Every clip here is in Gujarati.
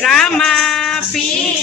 રામા પીર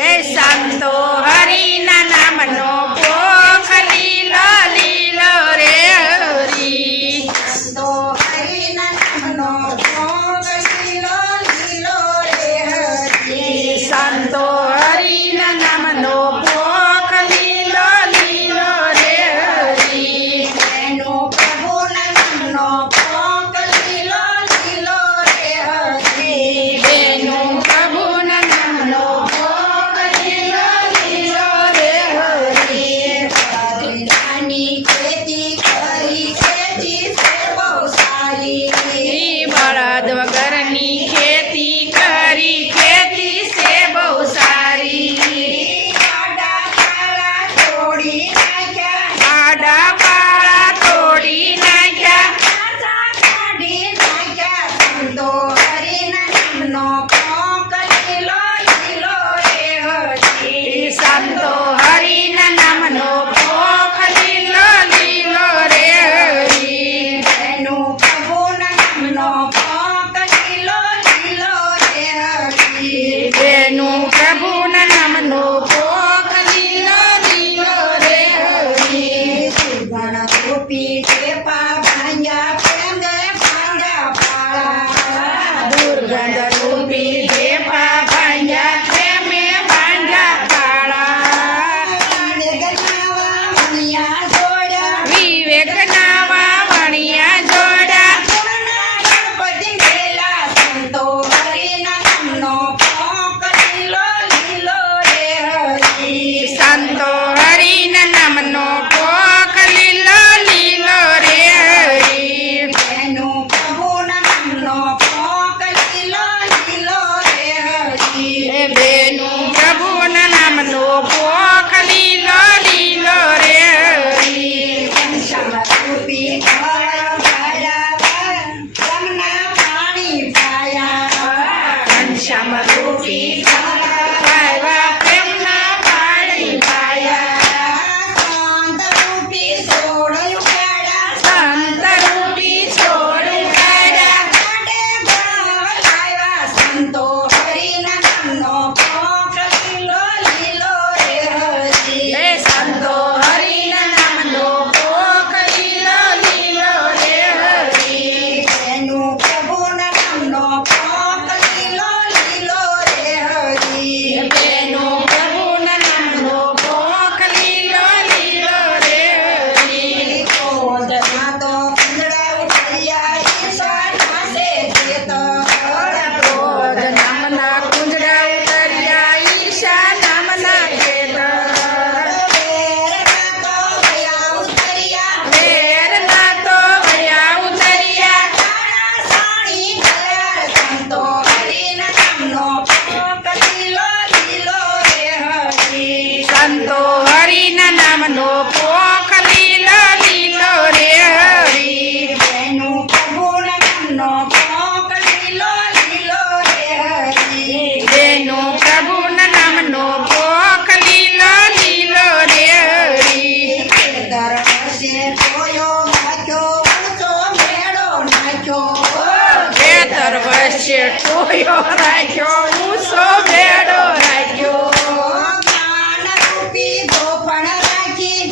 એ સંતો હરિના નામનો ભોગ લીલો લીલો રે હરી સંતો હરિના નામનો ભોગ લીલો લીલો રે હરી સંતો હરિના નામનો ભોગ લીલો લીલો રે હરી એનું પ્રભુના નામનો ભોગ લીલો લીલો રે હરી બેનું પ્રભુના નામનો ભોગ લીલો લીલો રે હરી નાની ખેતી કરી ખેતી છે બહુ સારી બળદ વગરની ખેતી કરી ખેતી છે બહુ સારી આડા પાલા તોડી નાખ્યા આડા પાળા તોડી નાખ્યા કાચા કાઢી નાખ્યા સંતો હરિના નામનો ભોગ લીલો લીલો રે હરી સંતો હરિના નામનો ભોગ લીલો લીલો રે હરી એનું પ્રભુના નામનો ભોગ લીલો લીલો રે હરી બેનું પ્રભુના નામનો ભોગ લીલો લીલો રે હરી ગણરૂપી ટેપા ભાંગ્યા પ્રેમે ભાંગ્યા પાળા દુર્ગંધ રૂપી દેપા ભાંગ્યા પ્રેમે ભાંગ્યા પાળા ગણાવા મણિયા જોડ્યા વિવેક નાવા વણિયા જોડા ગુણના ગણપતિ મેલા સંતો હરિના નામનો ભોગ લીલો લીલો રે હરી સંતો હરિના નામનો ભોગ લીલો લીલો રે હરી એનું પ્રભુના નામનો ભોગ લીલો લીલો રે હરી એ બેનું પ્રભુના નામનો ભોગ લીલો લીલો રે હરી રૂપી રમના પાણી પાયા ઘનશ્યામ રૂપી પાવા પ્રેમના પાણી પાયા શાંત રૂપી સોળયું કાઢ્યા સંત રૂપી છોડું કાઢ્યા કાઢે ગણાવા લાવ્યા સંતો હરિના નામનો ભોગ લીલો લીલો રે હરી એ સંતો હરિના નામનો ભોગ લીલો લીલો રે હરી એનું પ્રભુના નામનો ભોગ લીલો લીલો રે હરી બેનું પ્રભુના નામનો ભોગ લીલો લીલો રે હરી ક્રોધમાં તો કુંદડા ઉતર્યા ઈશા નાસે ક્રોધ નામના કુંજડા ઉતર્યા ઈશા નામના વેરના તો વયા ઉતર્યા સંતો હરિના નામનો ભોગ લીલો લીલો રે હરી બેનું પ્રભુના નામનો ભોગ લીલો લીલો રે હરી ખેતર વર્ષે ટોયો રાખ્યો ઊંચો ભેડો રાખ્યો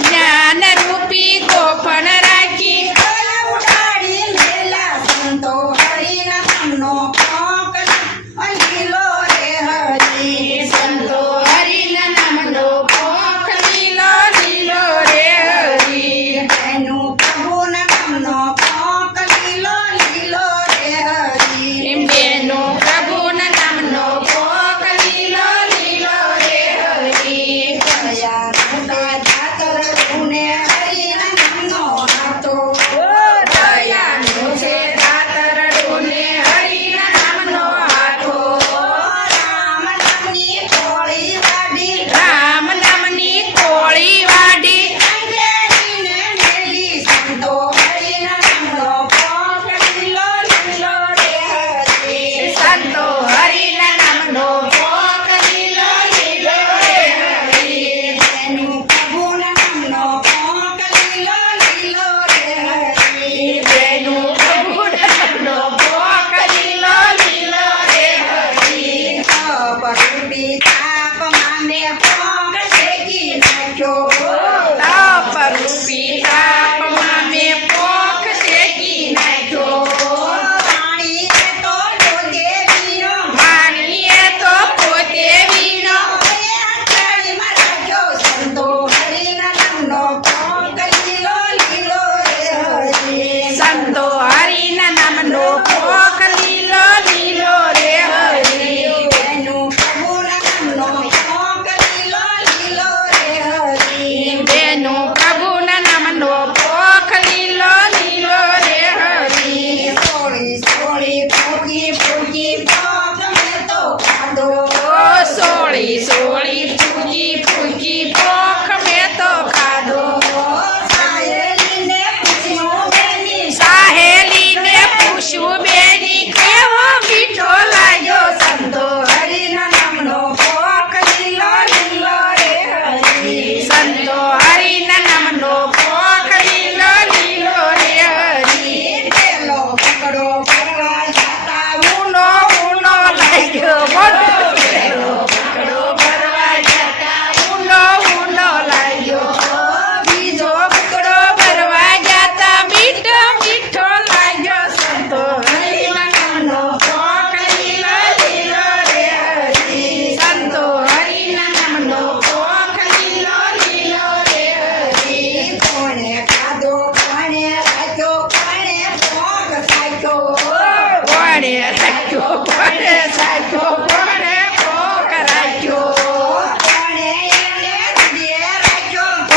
જ્ઞાન રૂપી ગોપણ રાખી સંતો હરિના નામનો ભોગ લીલો રે હરી સંતો હરિના નામનો ભોગ લીલો લીલો રે હરી એનું પ્રભુના નામનો ભોગ લીલો લીલો રે હરી બેનું પ્રભુના નામનો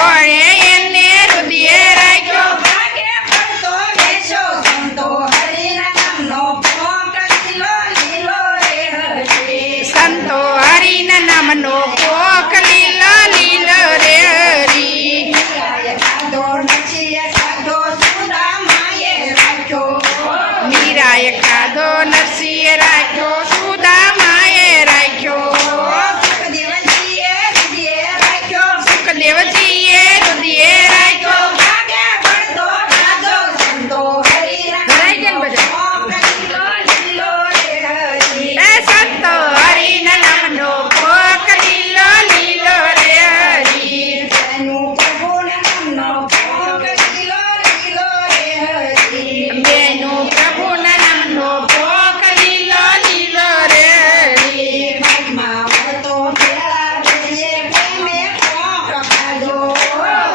કોણે એને હૃદય રાખ્યો ભાગે પડતો વેશો સંતો હરિના નામનો પોક લીલો લીલો રે હરી. સંતો હરિના નામનો કોક લીલો લીલો રે હરી. મીરાએ ખાધો નરસિંહે ખાધો સુદામાએ રાખ્યો. મીરાએ ખાધો નરસિંહે રાખ્યો સુદામાએ રાખ્યો સુખદેવજીએ હૃદયે રાખ્યો. સુખદેવજીએ હૃદયે રાખ્યો ભાગે પડતો ખાધો સંતો હરિના ભરાઈ ગયા ને બધા? પોક લીલો લીલો રે હરી. એ સંતો હરિના નામનો કોક લીલો લીલો રે હરી. એનું પ્રભુના નામનો પોક લીલો લીલો રે હરી. બેનું પ્રભુના નામનો કોક લીલો લીલો રે હરી. ભાગમાં વળતો ભેળા બેસીએ પ્રેમે પોક ખાધો.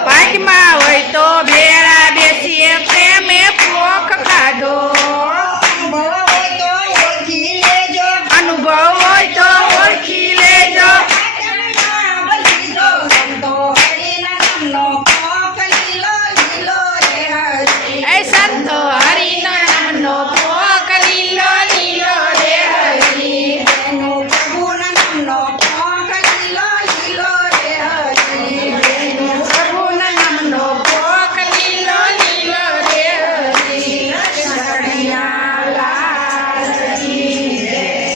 ભાગમાં હોય તો ભેળા બેસીએ પ્રેમે પોક ખાધો અનુભવ હોય તો ઓળખી લેજો. અનુભવ હોય તો